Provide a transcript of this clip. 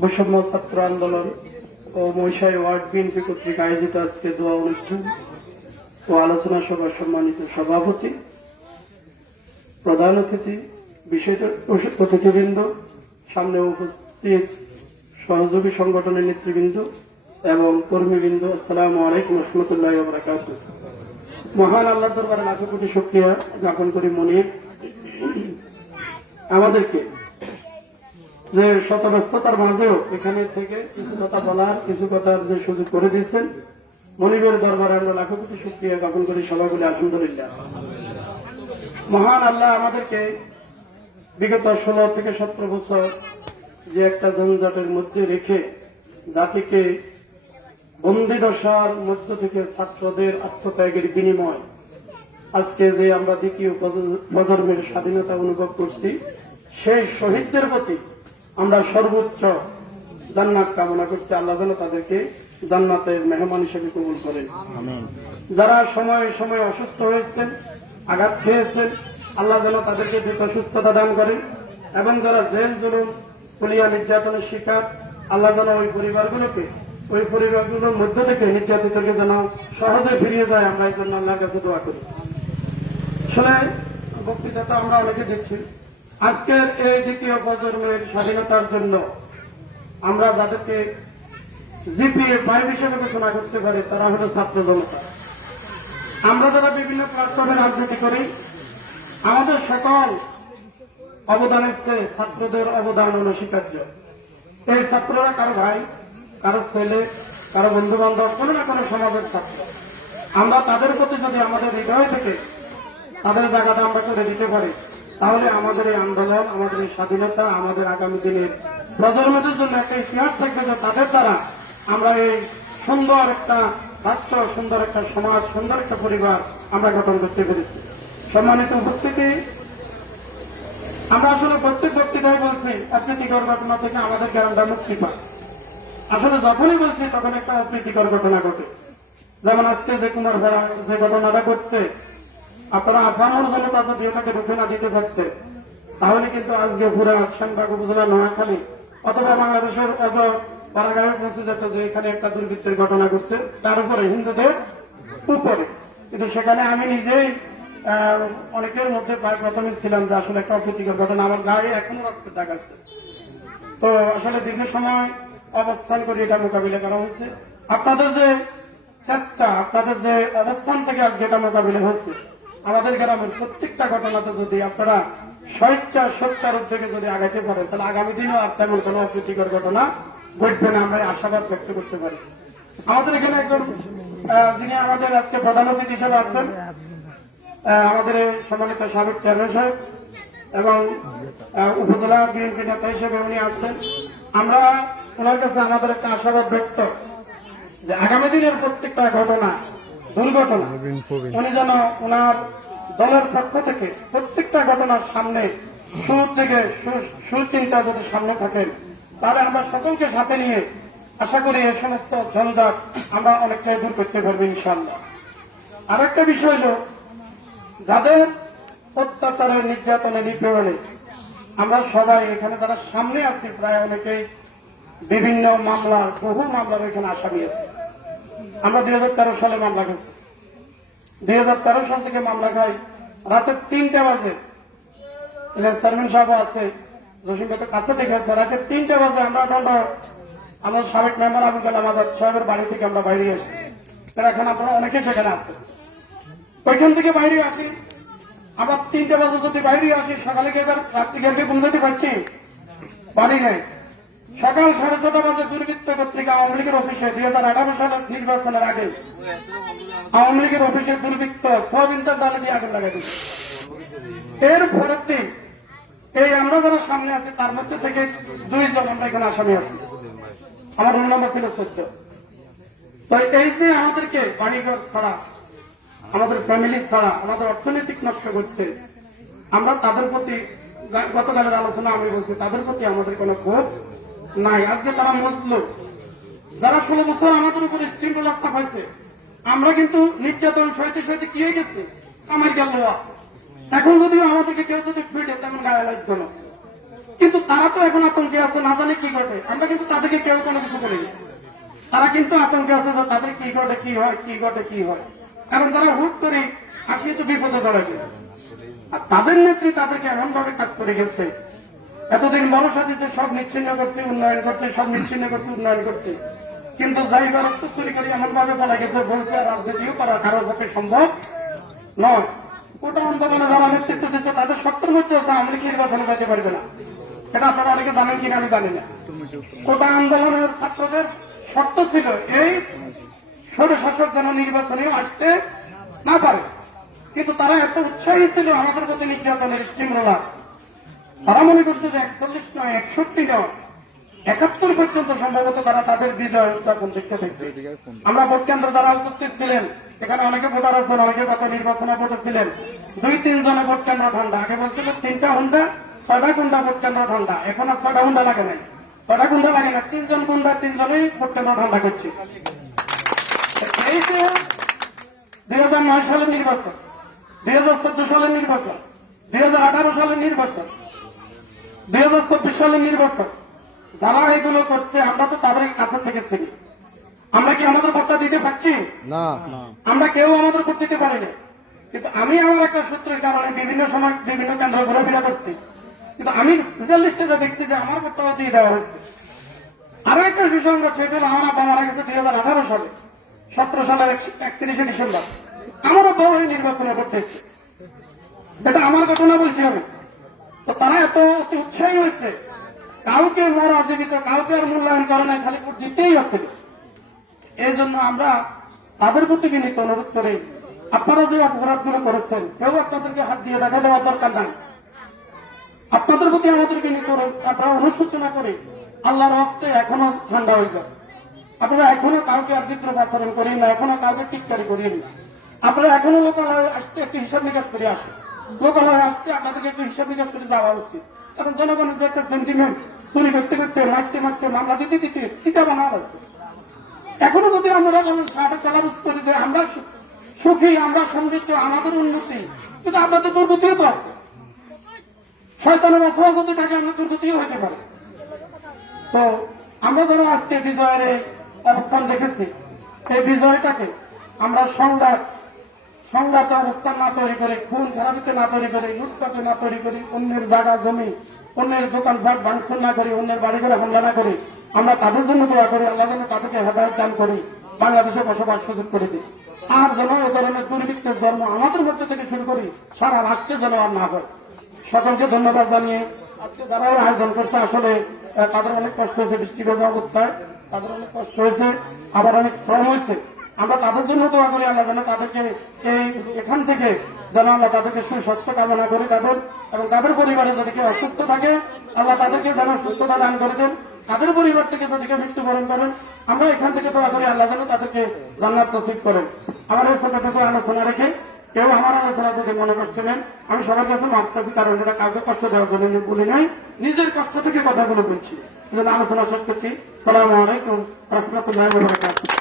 বৈষম্য ছাত্র আন্দোলন ও মহিষাই ওয়ার্ড বিএনপি কর্তৃক আয়োজিত আজকে দোয়া অনুষ্ঠান ও আলোচনা সভার সম্মানিত সভাপতি, প্রধান অতিথি, বিশেষ অতিথিবৃন্দ, সামনে উপস্থিত সহযোগী সংগঠনের নেতৃবৃন্দ এবং কর্মীবৃন্দ, আসসালামু আলাইকুম রহমতুল্লাহি ওয়া বারাকাতুহু। মহান আল্লাহ দরবারে লাখো কোটি শুকরিয়া জ্ঞাপন করি মনিব আমাদেরকে যে শত ব্যস্ততার মাঝেও এখানে থেকে কিছু কথা বলার, কিছু কথার যে সুযোগ করে দিয়েছেন, মনিবের দরবারে আমরা লাখো কোটি শুকরিয়া জ্ঞাপন করি সবাই বলে আলহামদুলিল্লাহ। মহান আল্লাহ আমাদেরকে বিগত 16 থেকে 17 বছর যে একটা জঞ্জাটের মধ্যে রেখে জাতিকে বন্দী দশার মধ্য থেকে ছাত্রদের আত্মত্যাগের বিনিময় আজকে যে আমরা দ্বিতীয় প্রজন্মের স্বাধীনতা অনুভব করছি, সেই শহীদদের প্রতি আমরা সর্বোচ্চ জান্নাত কামনা করছি। আল্লাহ যেন তাদেরকে জান্নাতের মেহমান হিসেবে কবুল করেন। যারা সময়ে সময়ে অসুস্থ হয়েছেন, আঘাত খেয়েছেন, আল্লাহ যেন তাদেরকে দ্রুত সুস্থতা দান করেন এবং যারা জেল জুলুম পুলিয়া নির্যাতনের শিকার, আল্লাহ যেন ওই পরিবারগুলোর মধ্য থেকে নির্যাতিতকে যেন সহজে ফিরিয়ে যায়, আমরা এই জন্য আল্লাহর কাছে দোয়া করি। আসলে বক্তৃতা তো আমরা অনেকে দেখছি। আজকের এই দ্বিতীয় প্রজন্মের স্বাধীনতার জন্য আমরা যাদেরকে জিপিএ 5 হিসেবে ঘোষণা করতে পারি তারা হল ছাত্র জনতা। আমরা যারা বিভিন্ন প্ল্যাটফর্মে রাজনীতি করি, আমাদের সকল অবদানের চেয়ে ছাত্রদের অবদান অনস্বীকার্য। এই ছাত্ররা কারো ভাই, কারো ছেলে, কারো বন্ধু বান্ধব, কোনো না কোনো সমাজের ছাত্র। আমরা তাদের প্রতি যদি আমাদের হৃদয় থেকে তাদের জায়গাটা আমরা করে দিতে পারি, তাহলে আমাদের এই আন্দোলন, আমাদের এই স্বাধীনতা, আমাদের আগামী দিনের প্রজন্মদের জন্য একটা ইতিহাস থাকবে যে তাদের দ্বারা আমরা এই সুন্দর একটা রাষ্ট্র, সুন্দর একটা সমাজ, সুন্দর একটা পরিবার আমরা গঠন করতে পেরেছি। সম্মানিত উপস্থিতি, আমরা আসলে প্রত্যেক বক্তৃতায় বলছি অপ্রীতিকর ঘটনা থেকে আমাদের গ্রামটা মুক্তি পায়। আসলে যখনই বলছি তখন একটা অপ্রীতিকর ঘটনা ঘটে। যেমন আজকে যে কুমার ভাড়া যে ঘটনাটা ঘটছে, আপনারা আফানোর জনতা যদি ওটাকে রুখে না দিতে পারছে, তাহলে কিন্তু আজকে পুরা শ্যামবাগ উপজেলা নোয়াখালী অথবা বাংলাদেশের অত পাড়াগাঁয়ে পৌঁছে যেত যে এখানে একটা দুর্বৃত্তের ঘটনা ঘটছে, তার উপরে হিন্দুদের উপরে। কিন্তু সেখানে আমি নিজেই অনেকের মধ্যে প্রায় প্রথমে ছিলাম যে আসলে একটা অপ্রীতিকর ঘটনা, আমার গায়ে এখনো রক্তের দাগ আছে। তো আসলে দীর্ঘ সময় অবস্থান করে এটা মোকাবিলা করা হয়েছে। আপনাদের যে চেষ্টা, আপনাদের যে অবস্থান থেকে আজকে এটা মোকাবিলা হয়েছে, আমাদের গ্রামের প্রত্যেকটা ঘটনাতে যদি আপনারা স্বেচ্ছা সোচ্চার উদ্যোগে যদি আগাইতে পারেন, তাহলে আগামী দিনেও আর তেমন কোন অপ্রীতিকর ঘটনা ঘটবে না, আমরা আশাবাদ ব্যক্ত করতে পারি। আমাদের এখানে একজন যিনি আমাদের আজকে প্রধান অতিথি হিসেবে আছেন, আমাদের সম্মানিত সাবেক চেয়ারম্যান সাহেব এবং উপজেলা বিএনপি নেতা হিসেবে উনি আসছেন। আমরা ওনার কাছে আমাদের একটা আশাবাদ ব্যক্ত যে আগামী দিনের প্রত্যেকটা ঘটনা, দুর্ঘটনা, উনি যেন ওনার দলের পক্ষ থেকে প্রত্যেকটা ঘটনার সামনে সুচিন্তা যদি সামনে থাকেন, তাহলে আমরা সকলকে সাথে নিয়ে আশা করি এই সমস্ত ঝঞ্ঝাট আমরা অনেকটাই দূর করতে পারবো ইনশাআল্লাহ। আর একটা বিষয় হল, যাদের অত্যাচারের নির্যাতনে নিপীড়নে আমরা সবাই এখানে যারা সামনে আছি, প্রায় অনেকেই বিভিন্ন মামলার, বহু মামলার এখানে আসামি আছে। আমরা 2013 সালে মামলা খেয়েছি। 2013 সাল থেকে মামলা খাই, রাতে 3টা বাজে, চেয়ারম্যান সাহেব আছে, জসিম ভাই কাছে দেখেছে, রাতে 3টা বাজে আমরা আমার সাবেক মেম্বার আবুল কালাম আজাদ সাহেবের বাড়ি থেকে আমরা বাইরে এসেছি। এখন আপনারা অনেকে সেখানে আছে, ওইখান থেকে বাইরে আসি। আবার 3টা বাজে যদি বাইরে আসি, সকালে গিয়ে রাত্রি গিয়ে পৌঁছাতে পারছি, বাড়ি নেই। সকাল 6:30 বাজে দুর্বৃত্ত কর্তৃক আওয়ামী লীগের অফিসে 2018 সালের নির্বাচনের আগে আওয়ামী লীগের অফিসে দুর্বৃত্ত সবিন্তার ডালে দিয়ে আগুন লাগাই দিচ্ছে। এর পরের দিন এই আমরা যারা সামনে আছি তার মধ্যে থেকে 2 জন আমরা এখানে আসামি আছি। আমার রোল নাম্বার ছিল 14। তো এই যে আমাদেরকে বাড়িঘর ছাড়া, আমাদের ফ্যামিলি ছাড়া, আমাদের অর্থনৈতিক নষ্ট করছে, আমরা তাদের প্রতি গতকালের আলোচনা আমি বলছি, তাদের প্রতি আমাদের কোনো ক্ষোভ নাই। আজকে তারা মজলুম, যারা 16 বছর আমাদের উপর স্টিমরোল চাপাইছে, আমরা কিন্তু নির্যাতন সইতে সইতে কি হয়ে গেছে, আমার গেল। এখন যদিও আমাদেরকে কেউ যদি ফিরে তেমন গায়ে লাগতো না, কিন্তু তারা তো এখন আতঙ্কে আছে, না জানে কি ঘটে। আমরা কিন্তু তাদেরকে কেউ কোনো কিছু করিনি। তারা কিন্তু আতঙ্কে আছে যে তাদের কি ঘটে কি হয়, কি ঘটে কি হয়। কারণ তারা হুট করে আসিয়ে তো বিপদে জড়াবে। আর তাদের নেত্রী তাদেরকে এমন ভাবে কাজ করে গেছে, এতদিন মানুষ দিচ্ছে সব নিচ্ছিন্ন করছে, উন্নয়ন করছে, সব নিচ্ছিন্ন করছে, উন্নয়ন করছে। কিন্তু যাইবার রক্ত চুরি করে এমন ভাবে বলা গেছে, বলছে রাজনীতিও করা কারোর পক্ষে সম্ভব নয়। ওটা আন্দোলনে যারা নেতৃত্ব দিচ্ছে তাদের সত্তর মধ্যে আওয়ামী লীগ নির্বাচনে যেতে পারবে না। এটা আপনারা অনেকে জানেন কিনা আমি জানি না। কোটা আন্দোলনের ছাত্রদের শর্ত ছিল এই স্বৈরশাসক যেন নির্বাচনে আসতে না পারে। কিন্তু তারা এত উৎসাহী ছিল আমাদের প্রতি নির্যাতনের স্টিম রোলার। তারা মনে করছে যে 41 নয়, 61 নয়, 71 পর্যন্ত সম্ভবত তারা তাদের বিজয় উদযাপন দেখতে পেয়েছে। আমরা ভোট কেন্দ্রে যারা উপস্থিত ছিলেন, এখানে অনেকে ভোটার আছেন, অনেকে গত নির্বাচনে ভোটে ছিলেন। 2-3 জনে ভোট কেন্দ্র ঠান্ডা। আগে বলছিল 3টা হুন্ডা 6টা গুন্ডা ভোট কেন্দ্র ঠান্ডা। এখন আর 6টা হুন্ডা লাগে নাই, 6টা গুন্ডা লাগে না, 3 জন গুন্ডা 3 জনেই ভোট কেন্দ্র ঠান্ডা করছে। এই যে 2009 সালের নির্বাচন, 2014 সালের নির্বাচন, 2018 সালের নির্বাচন, 2024 সালের নির্বাচন, যারা এগুলো করছে আমরা তো তাদের কাছে থেকে চিনি। আমরা কি আমাদের ভোটটা দিতে পারছি না? আমরা কেউ আমাদের ভোট দিতে পারি না। কিন্তু আমি আমার একটা সূত্রের কারণে বিভিন্ন সময় বিভিন্ন কেন্দ্র ঘোরাফেরা করছি, কিন্তু আমি লিস্টে যা দেখছি যে আমার ভোটটাও দিয়ে দেওয়া হয়েছে। আরো একটা সুসংবাদ, সেটা হলো আমার আব্বা মারা গেছে 2018 সালে, 17 সালের 31শে ডিসেম্বর। আমারও বড় এই নির্বাচনে ভোট দিয়েছে। এটা আমার ঘটনা বলছি আমি। তো তারা এত উৎসাহী হয়েছে, কাউকে মরা জীবিত কাউকে আর মূল্যায়ন করে নাই, খালি ভোট দিতেই আছে। এই জন্য আমরা তাদের প্রতি বিনীত অনুরোধ করি, আপনারা যে অপরাধগুলো করেছেন কেউ আপনাদেরকে হাত দিয়ে দেখা দেওয়ার দরকার নাই। আপনাদের প্রতি আমাদের বিনীত আপনারা অনুশোচনা করে আল্লাহর হস্তে এখনো ঠান্ডা হয়ে যায়। আপনারা এখনো কাউকে আর বিদ্রোহ আচরণ করেন না, এখনো কাউকে টিটকারি করেন না। আপনারা এখনো লোকালয়ে আসতে একটু হিসাব নিকাশ করে আসেন। লোকালয়ে আসতে আপনাদেরকে একটু হিসাব নিকাশ করে যাওয়া উচিত। কারণ জনগণের যে একটা সেন্টিমেন্ট চুরি করতে করতে মারতে মারতে মামলা দিতে দিতে টিকা বানানো আছে। এখনো যদি আমরা সাহায্য করার করি যে আমরা সুখী, আমরা সমৃদ্ধ, আমাদের উন্নতি, কিন্তু আপনাদের দুর্গতিও তো আছে। শয়তানের অথবা যদি থাকে আমরা দুর্গতিও হইতে পারে। তো আমরা যারা আজকে বিজয়ের এই অবস্থান দেখেছি, এই বিজয়টাকে আমরা সংঘাতে অবস্থান না তৈরি করে, খুন খারাপিতে না তৈরি করে, লুটপাটে না তৈরি করি, অন্যের জায়গা জমি, অন্যের দোকানপাট ভাঙচুর না করি, অন্যের বাড়ি করে হামলা না করি, আমরা তাদের জন্য দোয়া করি, আল্লাহ যেন তাদেরকে হেদায়েত দান করি, বাংলাদেশে বসবাস সুযোগ করে দিই। আর যেন এ ধরনের দুর্বৃত্তের জন্ম আমাদের মধ্যে থেকে শুরু করি সারা রাষ্ট্রে যেন আর না হয়। সকলকে ধন্যবাদ জানিয়ে আজকে যারা আয়োজন করছে, আসলে তাদের অনেক কষ্ট হয়েছে, বৃষ্টিগত অবস্থায় তাদের অনেক কষ্ট হয়েছে, আবার অনেক শ্রম হয়েছে। আমরা তাদের জন্য দোয়া করি, আল্লাহ যেন তাদেরকে এখান থেকে যেন আল্লাহ তাদেরকে সুস্বাস্থ্য কামনা করি তাদের, এবং তাদের পরিবারে যদি কেউ অসুস্থ থাকে আল্লাহ তাদেরকে যেন সুস্থতা দান করে দেন। তাদের পরিবার থেকে যদি কেউ মৃত্যুবরণ করেন আমরা এখান থেকে দোয়া করি আল্লাহ যেন তাদেরকে জান্নাত নসিব করেন। আমার এই ছোটটুকু আলোচনা রেখে কেউ আমার আলোচনা যদি মনে কষ্ট নেন, আমি সবার কাছে মাফ চাচ্ছি, কারণ এটা কাউকে কষ্ট দেওয়ার জন্য বলি নাই, নিজের কষ্ট থেকে কথাগুলো বলছি। আলোচনা শেষ করছি। সালামু আলাইকুম রহমতুল্লাহ।